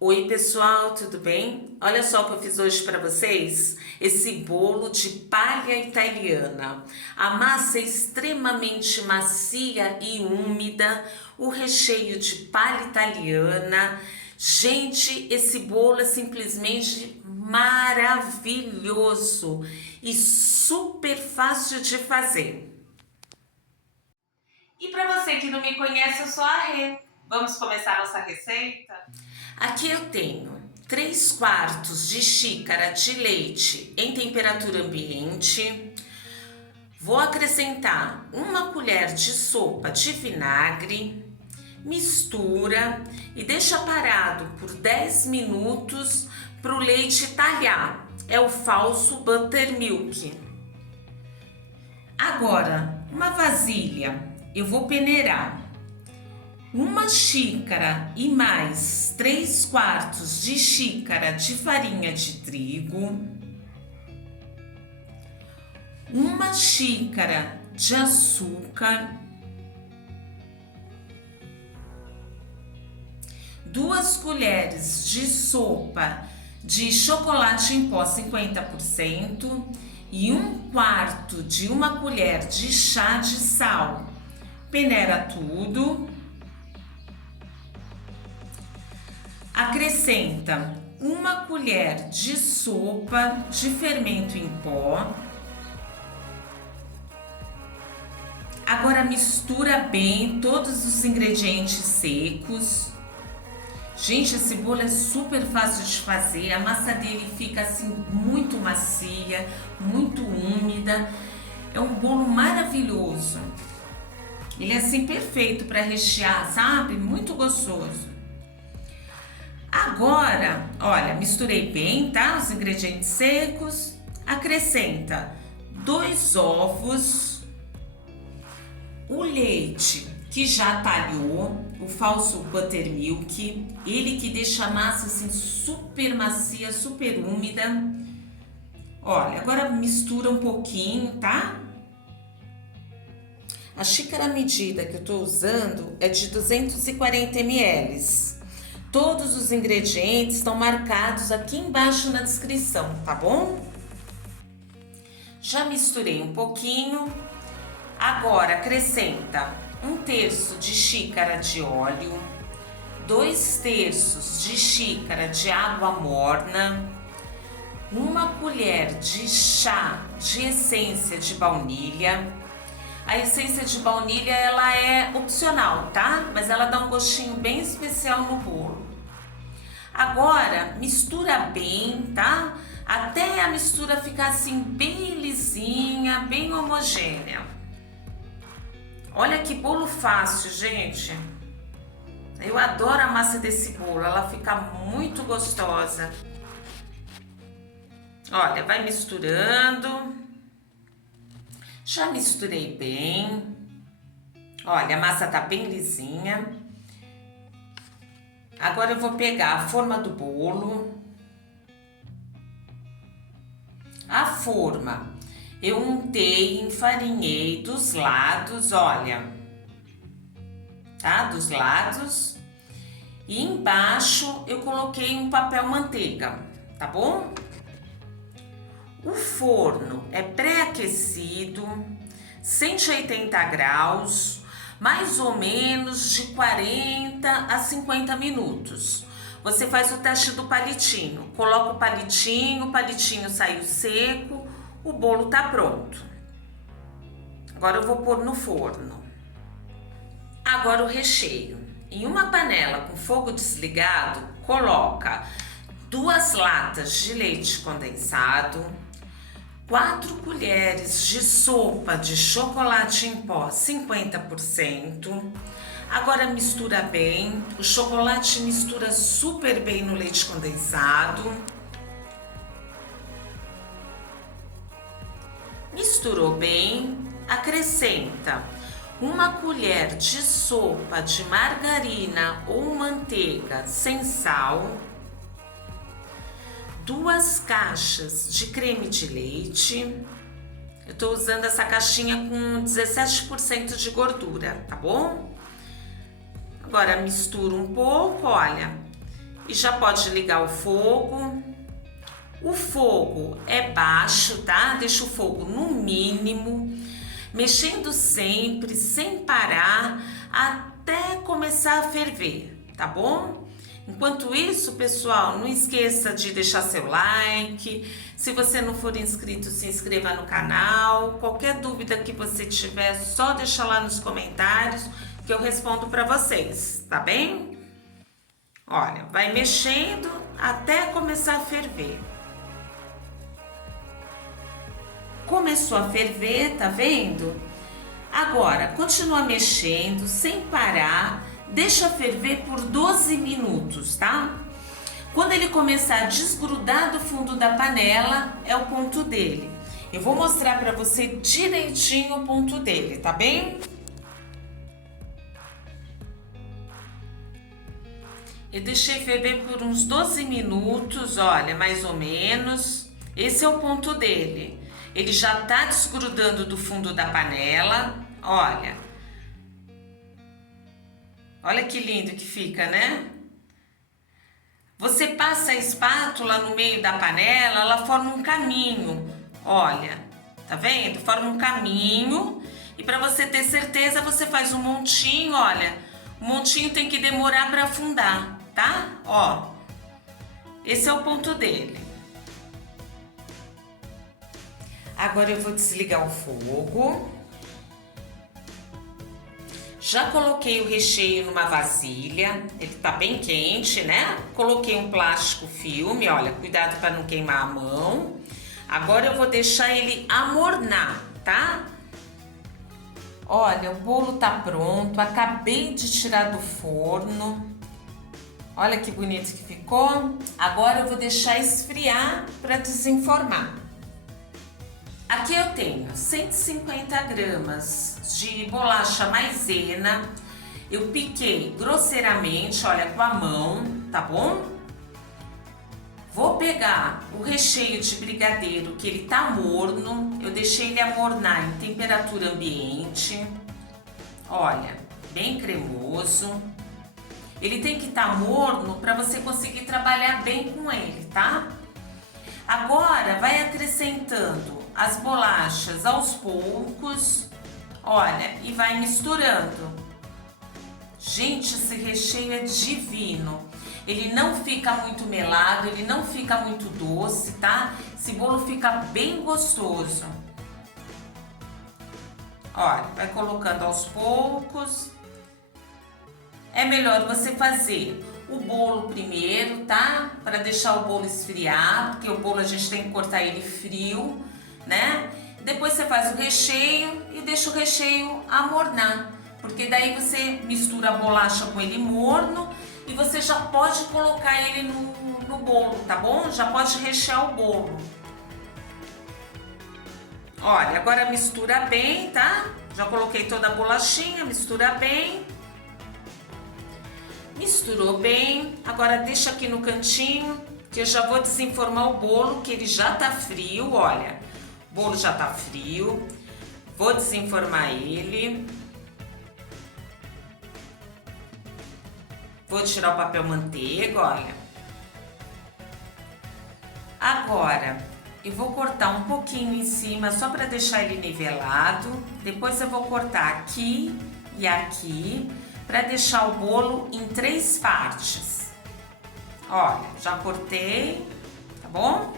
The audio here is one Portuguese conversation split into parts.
Oi pessoal, tudo bem? Olha só o que eu fiz hoje para vocês, esse bolo de palha italiana. A massa é extremamente macia e úmida, o recheio de palha italiana. Gente, esse bolo é simplesmente maravilhoso e super fácil de fazer. E para você que não me conhece, eu sou a Rê. Vamos começar nossa receita? Aqui eu tenho 3 quartos de xícara de leite em temperatura ambiente. Vou acrescentar 1 colher de sopa de vinagre. Mistura e deixa parado por 10 minutos para o leite talhar. É o falso buttermilk. Agora, uma vasilha, eu vou peneirar 1 xícara e mais 3 quartos de xícara de farinha de trigo, 1 xícara de açúcar, 2 colheres de sopa de chocolate em pó 50% e 1/4 de 1 colher de chá de sal. Peneira tudo. Acrescenta 1 colher de sopa de fermento em pó. Agora mistura bem todos os ingredientes secos. Gente, esse bolo é super fácil de fazer, a massa dele fica assim muito macia, muito úmida. É um bolo maravilhoso. Ele é assim perfeito para rechear, sabe? Muito gostoso. Agora, olha, misturei bem, tá? Os ingredientes secos. Acrescenta 2 ovos, o leite que já talhou, o falso buttermilk, ele que deixa a massa assim super macia, super úmida. Olha, agora mistura um pouquinho, tá? A xícara medida que eu tô usando é de 240 ml. Todos os ingredientes estão marcados aqui embaixo na descrição, tá bom? Já misturei um pouquinho. Agora acrescenta 1/3 de xícara de óleo, 2/3 de xícara de água morna, 1 colher de chá de essência de baunilha. A essência de baunilha ela é opcional, tá? Mas ela dá um gostinho bem especial no bolo. Agora mistura bem, tá? Até a mistura ficar assim bem lisinha, bem homogênea. Olha que bolo fácil, gente. Eu adoro a massa desse bolo, ela fica muito gostosa. Olha, vai misturando. Já misturei bem. Olha, a massa tá bem lisinha. Agora eu vou pegar a forma do bolo. A forma eu untei, enfarinhei dos lados, olha, tá? Dos lados. E embaixo eu coloquei um papel manteiga, tá bom? O forno é pré-aquecido, 180 graus, mais ou menos de 40 a 50 minutos. Você faz o teste do palitinho, coloca o palitinho saiu seco, o bolo tá pronto. Agora eu vou pôr no forno. Agora o recheio. Em uma panela com fogo desligado, coloca 2 latas de leite condensado, 4 colheres de sopa de chocolate em pó 50%. Agora mistura bem, o chocolate mistura super bem no leite condensado. Misturou bem, acrescenta 1 colher de sopa de margarina ou manteiga sem sal, 2 caixas de creme de leite. Eu estou usando essa caixinha com 17% de gordura, tá bom? Agora misturo um pouco, olha, e já pode ligar o fogo. O fogo é baixo, tá? Deixa o fogo no mínimo, mexendo sempre, sem parar, até começar a ferver, tá bom? Enquanto isso, pessoal, não esqueça de deixar seu like. Se você não for inscrito, se inscreva no canal. Qualquer dúvida que você tiver, só deixa lá nos comentários que eu respondo para vocês, tá bem? Olha, vai mexendo até começar a ferver. Começou a ferver, tá vendo? Agora, continua mexendo sem parar. Deixa ferver por 12 minutos, tá? Quando ele começar a desgrudar do fundo da panela, é o ponto dele. Eu vou mostrar para você direitinho o ponto dele, tá bem? Eu deixei ferver por uns 12 minutos, olha, mais ou menos. Esse é o ponto dele. Ele já tá desgrudando do fundo da panela, olha. Olha que lindo que fica, né? Você passa a espátula no meio da panela, ela forma um caminho. Olha, tá vendo? Forma um caminho. E para você ter certeza, você faz um montinho, olha. O montinho tem que demorar para afundar, tá? Ó, esse é o ponto dele. Agora eu vou desligar o fogo. Já coloquei o recheio numa vasilha, ele tá bem quente, né? Coloquei um plástico filme, olha, cuidado para não queimar a mão. Agora eu vou deixar ele amornar, tá? Olha, o bolo tá pronto, acabei de tirar do forno. Olha que bonito que ficou. Agora eu vou deixar esfriar para desenformar. Aqui eu tenho 150 gramas de bolacha maisena. Eu piquei grosseiramente, olha, com a mão, tá bom? Vou pegar o recheio de brigadeiro, que ele tá morno. Eu deixei ele amornar em temperatura ambiente. Olha, bem cremoso. Ele tem que estar morno para você conseguir trabalhar bem com ele, tá? Agora vai acrescentando as bolachas aos poucos, olha, e vai misturando. Gente, esse recheio é divino. Ele não fica muito melado, ele não fica muito doce, tá? Esse bolo fica bem gostoso. Olha, vai colocando aos poucos. É melhor você fazer o bolo primeiro, tá? Para deixar o bolo esfriar, porque o bolo a gente tem que cortar ele frio, né? Depois você faz o recheio e deixa o recheio amornar, porque daí você mistura a bolacha com ele morno e você já pode colocar ele no bolo, tá bom? Já pode rechear o bolo. Olha, agora mistura bem, tá? Já coloquei toda a bolachinha, mistura bem. Misturou bem, agora deixa aqui no cantinho que eu já vou desenformar o bolo, que ele já tá frio, olha. O bolo já tá frio. Vou desenformar ele. Vou tirar o papel manteiga, olha. Agora, eu vou cortar um pouquinho em cima, só para deixar ele nivelado. Depois eu vou cortar aqui e aqui, para deixar o bolo em 3 partes. Olha, já cortei, tá bom?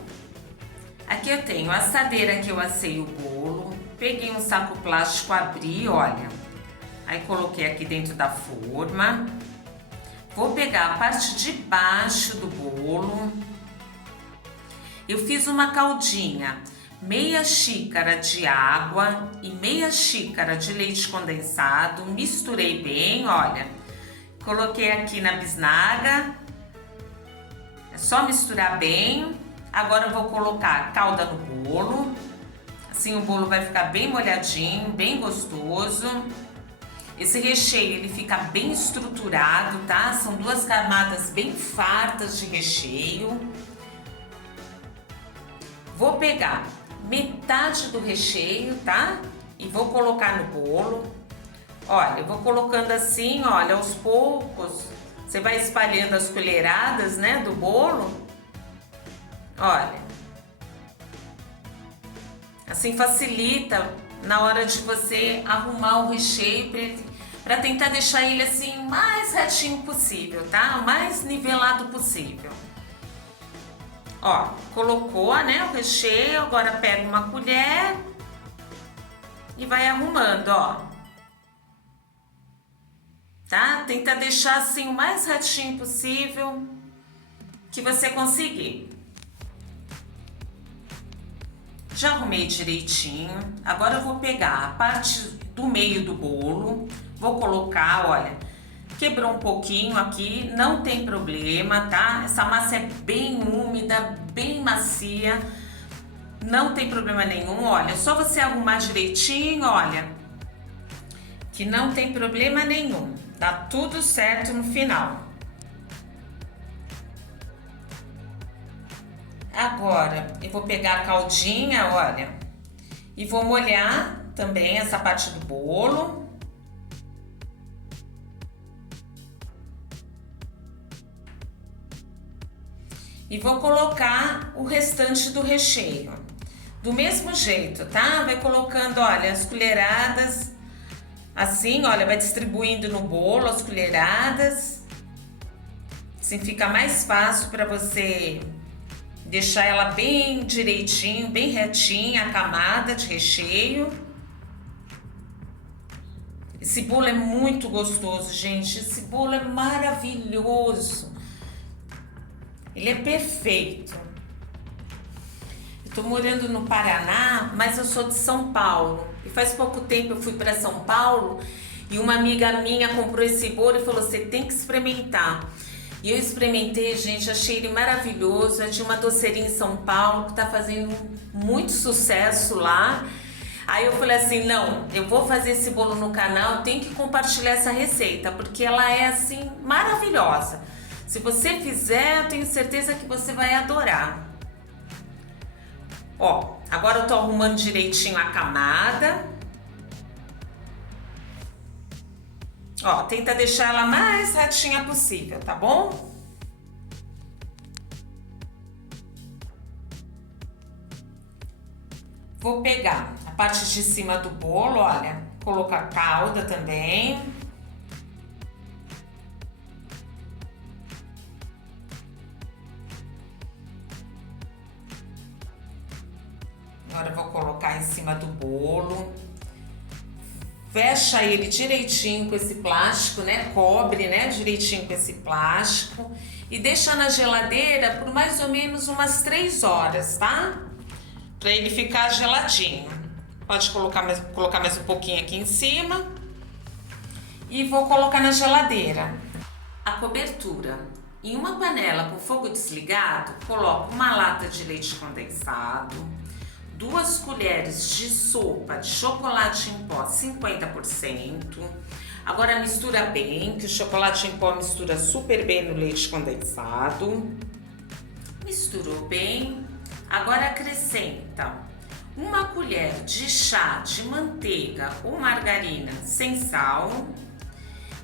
Aqui eu tenho a assadeira que eu assei o bolo. Peguei um saco plástico, abri, olha. Aí coloquei aqui dentro da forma. Vou pegar a parte de baixo do bolo. Eu fiz uma caldinha, meia xícara de água e meia xícara de leite condensado. Misturei bem, olha. Coloquei aqui na bisnaga. É só misturar bem. Agora eu vou colocar a calda no bolo. Assim o bolo vai ficar bem molhadinho, bem gostoso. Esse recheio ele fica bem estruturado, tá? São 2 camadas bem fartas de recheio. Vou pegar metade do recheio, tá? E vou colocar no bolo. Olha, eu vou colocando assim, olha, aos poucos, Você vai espalhando as colheradas, né, do bolo. Olha. Assim facilita na hora de você arrumar o recheio para tentar deixar ele assim o mais retinho possível, tá? O mais nivelado possível. Ó, colocou, né, o recheio, agora pega uma colher e vai arrumando, ó. Tá? Tenta deixar assim o mais retinho possível que você conseguir. Já arrumei direitinho. Agora eu vou pegar a parte do meio do bolo, vou colocar, olha, quebrou um pouquinho aqui, não tem problema, tá? Essa massa é bem úmida, bem macia, não tem problema nenhum, olha, é só você arrumar direitinho, olha, que não tem problema nenhum. Dá tudo certo no final. Agora, eu vou pegar a caldinha, olha, e vou molhar também essa parte do bolo. E vou colocar o restante do recheio. Do mesmo jeito, tá? Vai colocando, olha, as colheradas. Assim, olha, vai distribuindo no bolo as colheradas. Assim fica mais fácil para você deixar ela bem direitinho, bem retinha, a camada de recheio. Esse bolo é muito gostoso, gente. Esse bolo é maravilhoso. Ele é perfeito. Eu tô morando no Paraná, mas eu sou de São Paulo. E faz pouco tempo eu fui para São Paulo e uma amiga minha comprou esse bolo e falou: você tem que experimentar. E eu experimentei, gente, achei ele maravilhoso. É de uma doceria em São Paulo que tá fazendo muito sucesso lá. Aí eu falei assim: não, eu vou fazer esse bolo no canal, tenho que compartilhar essa receita, porque ela é assim maravilhosa. Se você fizer, eu tenho certeza que você vai adorar. Ó, agora eu tô arrumando direitinho a camada. Ó, tenta deixar ela mais retinha possível, tá bom? Vou pegar a parte de cima do bolo, olha, colocar calda também. Agora eu vou colocar em cima do bolo. Fecha ele direitinho com esse plástico, né? Cobre, né? Direitinho com esse plástico. E deixa na geladeira por mais ou menos umas 3 horas, tá? Pra ele ficar geladinho. Pode colocar mais um pouquinho aqui em cima. E vou colocar na geladeira. A cobertura. Em uma panela com fogo desligado, coloco uma lata de leite condensado, 2 colheres de sopa de chocolate em pó 50%. Agora mistura bem, que o chocolate em pó mistura super bem no leite condensado. Misturou bem. Agora acrescenta 1 colher de chá de manteiga ou margarina sem sal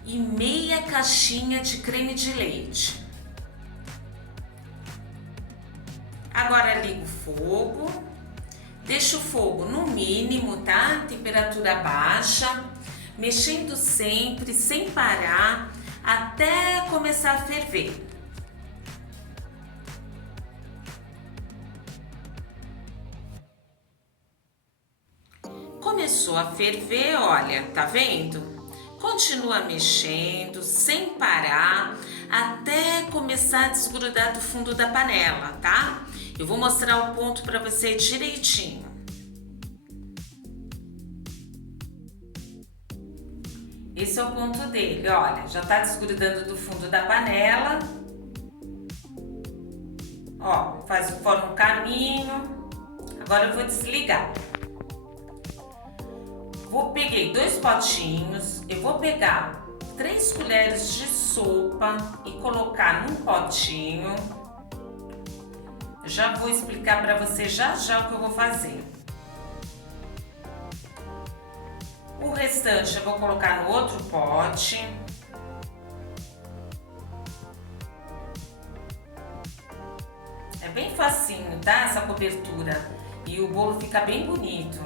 e meia caixinha de creme de leite. Agora liga o fogo. Deixa o fogo no mínimo, tá? Temperatura baixa, mexendo sempre, sem parar, até começar a ferver. Começou a ferver, olha, tá vendo? Continua mexendo, sem parar, até começar a desgrudar do fundo da panela, tá? Eu vou mostrar o ponto para você direitinho. Esse é o ponto dele, olha, já tá desgrudando do fundo da panela. Ó, forma um caminho. Agora eu vou desligar. Peguei 2 potinhos, eu vou pegar 3 colheres de sopa e colocar num potinho. Já vou explicar para você já o que eu vou fazer. O restante eu vou colocar no outro pote. facinho, tá? Essa cobertura. E o bolo fica bem bonito.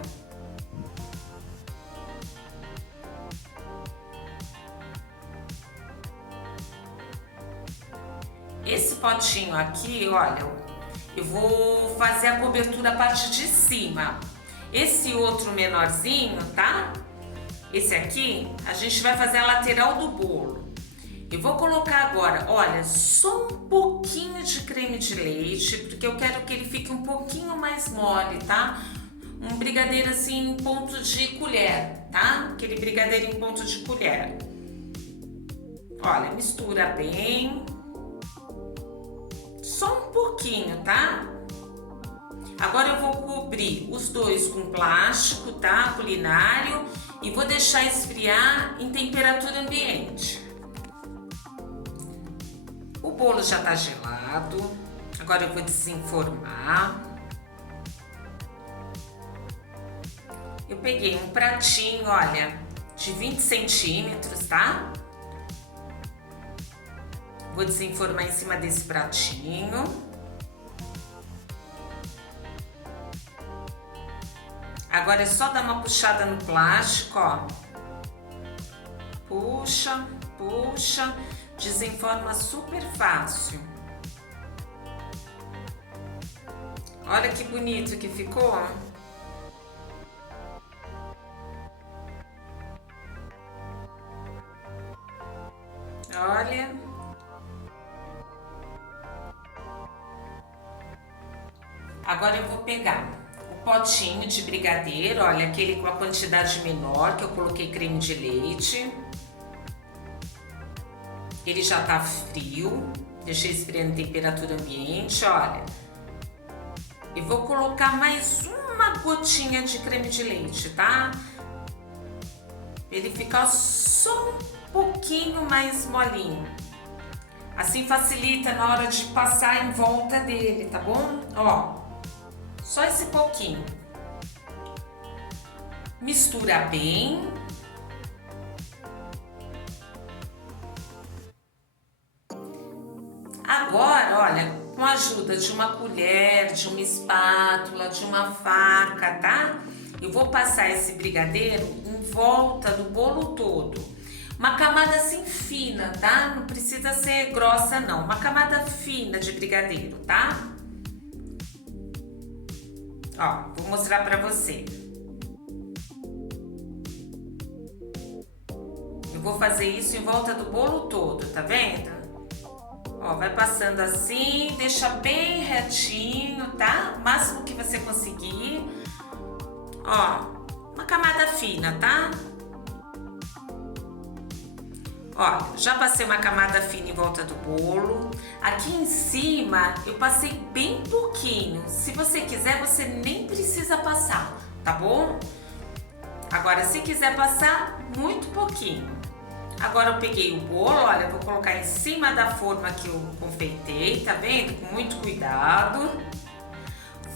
Esse potinho aqui, olha, eu vou fazer a cobertura a parte de cima. Esse outro menorzinho, tá? Esse aqui, a gente vai fazer a lateral do bolo. Eu vou colocar agora, olha, só um pouquinho de creme de leite, porque eu quero que ele fique um pouquinho mais mole, tá? Um brigadeiro assim em ponto de colher, tá? Aquele brigadeiro em ponto de colher. Olha, mistura bem. Só um pouquinho, tá? Agora eu vou cobrir os dois com plástico, tá? Culinário, e vou deixar esfriar em temperatura ambiente. O bolo já tá gelado. Agora eu vou desenformar. Eu peguei um pratinho, olha, de 20 centímetros, tá? Vou desenformar em cima desse pratinho. Agora é só dar uma puxada no plástico, ó. Puxa, puxa, desenforma super fácil. Olha que bonito que ficou, ó. Olha. Agora eu vou pegar o potinho de brigadeiro, olha, aquele com a quantidade menor que eu coloquei creme de leite. Ele já tá frio, deixei esfriando em temperatura ambiente, olha. E vou colocar mais uma gotinha de creme de leite, tá? Ele fica só um pouquinho mais molinho. Assim facilita na hora de passar em volta dele, tá bom? Ó. Só esse pouquinho. Mistura bem. Agora, olha, com a ajuda de uma colher, de uma espátula, de uma faca, tá? Eu vou passar esse brigadeiro em volta do bolo todo. Uma camada assim fina, tá? Não precisa ser grossa não. Uma camada fina de brigadeiro, tá? Ó, vou mostrar pra você. Eu vou fazer isso em volta do bolo todo, tá vendo? Ó, vai passando assim, deixa bem retinho, tá? O máximo que você conseguir. Ó, uma camada fina, tá? Ó, já passei uma camada fina em volta do bolo. Aqui em cima eu passei bem pouquinho. Se você quiser, você nem precisa passar, tá bom? Agora, se quiser passar, muito pouquinho. Agora eu peguei o bolo, olha, vou colocar em cima da forma que eu confeitei, tá vendo? Com muito cuidado.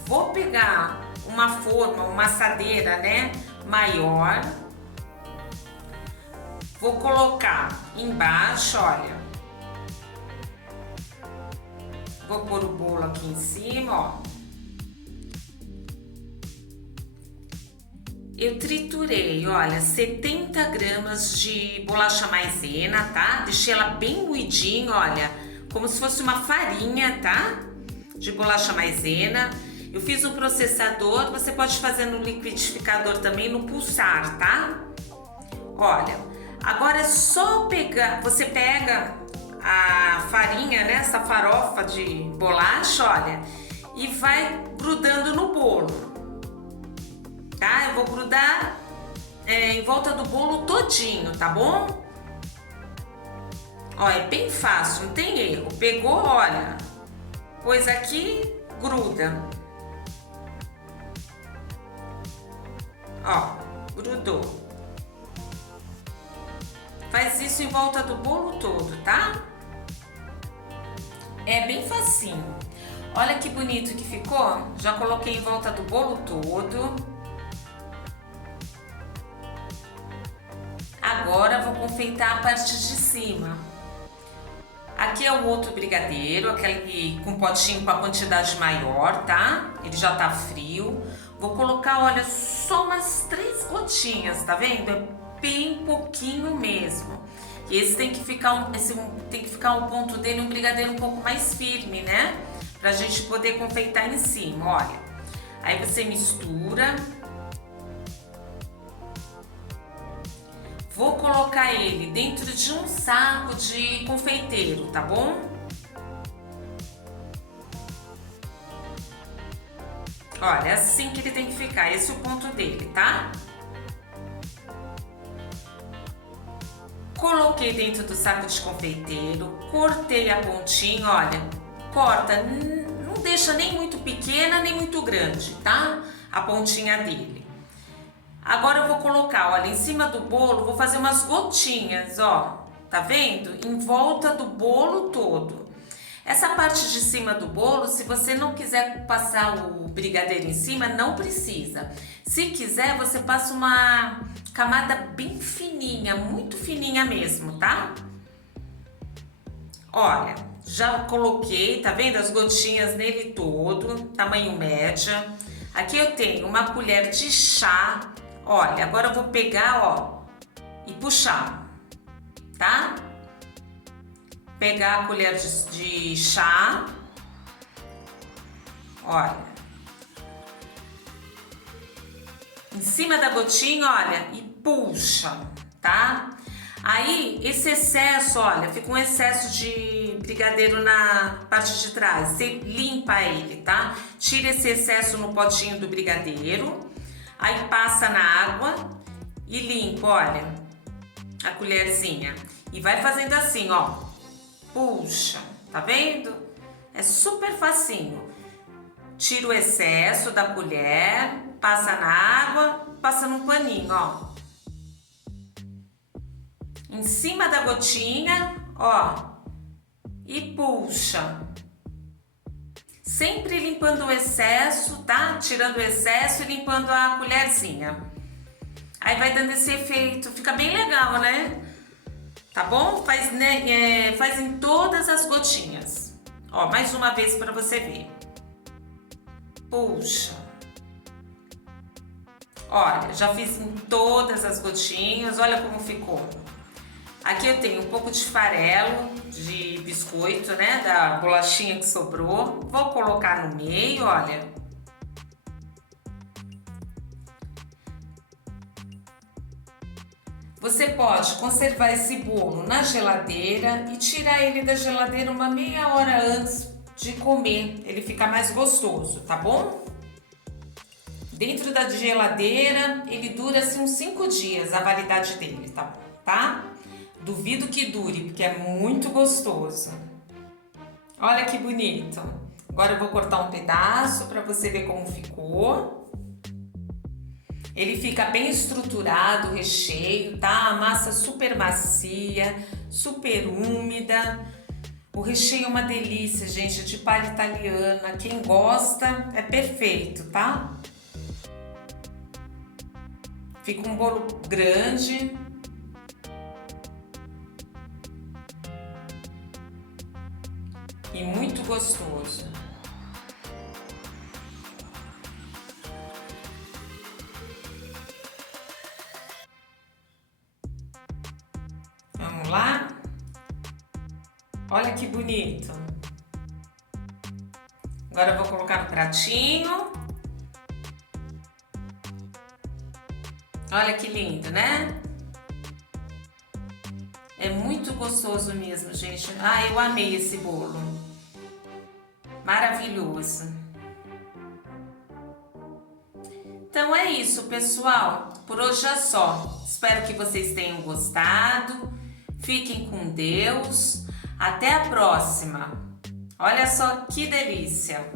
Vou pegar uma forma, uma assadeira, né, maior. Vou colocar embaixo, olha. Vou pôr o bolo aqui em cima, ó. Eu triturei, olha, 70 gramas de bolacha maisena, tá? Deixei ela bem moidinha, olha, como se fosse uma farinha, tá? De bolacha maisena. Eu fiz o processador, você pode fazer no liquidificador também, no pulsar, tá? Olha, agora é só pegar, você pega a farinha, né, essa farofa de bolacha, olha, e vai grudando no bolo. Tá? Eu vou grudar em volta do bolo todinho, tá bom? Ó, é bem fácil, não tem erro. Pegou, olha, pôs aqui, gruda. Ó, grudou. Faz isso em volta do bolo todo, tá? É bem facinho. Olha que bonito que ficou. Já coloquei em volta do bolo todo. Agora vou confeitar a parte de cima. Aqui é o outro brigadeiro, aquele com potinho com a quantidade maior, tá? Ele já tá frio. Vou colocar, olha, só umas 3 gotinhas, tá vendo? É bem pouquinho mesmo. E esse tem que ficar, tem que ficar o ponto dele um brigadeiro um pouco mais firme, né? Pra gente poder confeitar em cima, olha. Aí você mistura. Vou colocar ele dentro de um saco de confeiteiro, tá bom? Olha, é assim que ele tem que ficar, esse é o ponto dele, tá? Coloquei dentro do saco de confeiteiro, cortei a pontinha, olha, corta, não deixa nem muito pequena nem muito grande, tá? A pontinha dele. Agora eu vou colocar, olha, em cima do bolo, vou fazer umas gotinhas, ó, tá vendo? Em volta do bolo todo. Essa parte de cima do bolo, se você não quiser passar o brigadeiro em cima, não precisa. Se quiser, você passa uma camada bem fininha, muito fininha mesmo, tá? Olha, já coloquei, tá vendo as gotinhas nele todo, tamanho média. Aqui eu tenho uma colher de chá. Olha, agora eu vou pegar, ó, e puxar, tá? Pegar a colher de chá, olha, em cima da gotinha, olha, e puxa, tá? Aí, esse excesso, olha, fica um excesso de brigadeiro na parte de trás, você limpa ele, tá? Tira esse excesso no potinho do brigadeiro, aí passa na água e limpa, olha, a colherzinha. E vai fazendo assim, ó, puxa, tá vendo? É super facinho. Tira o excesso da colher, passa na água, passa num paninho, ó. Em cima da gotinha, ó, e puxa. Sempre limpando o excesso, tá? Tirando o excesso e limpando a colherzinha. Aí vai dando esse efeito, fica bem legal, né? Tá bom? Faz, né, faz em todas as gotinhas. Ó, mais uma vez para você ver. Puxa. Olha, já fiz em todas as gotinhas, olha como ficou. Aqui eu tenho um pouco de farelo de biscoito, né, da bolachinha que sobrou. Vou colocar no meio, olha. Você pode conservar esse bolo na geladeira e tirar ele da geladeira uma meia hora antes de comer. Ele fica mais gostoso, tá bom? Dentro da geladeira, ele dura assim uns 5 dias, a validade dele, tá? Duvido que dure, porque é muito gostoso. Olha que bonito. Agora eu vou cortar um pedaço para você ver como ficou. Ele fica bem estruturado, o recheio, tá? A massa super macia, super úmida. O recheio é uma delícia, gente, de palha italiana. Quem gosta, é perfeito, tá? Fica um bolo grande. E muito gostoso. Vamos lá? Olha que bonito. Agora eu vou colocar no pratinho. Olha que lindo, né? É muito gostoso mesmo, gente. Ah, eu amei esse bolo. Maravilhoso. Então é isso, pessoal. Por hoje é só. Espero que vocês tenham gostado. Fiquem com Deus. Até a próxima. Olha só que delícia.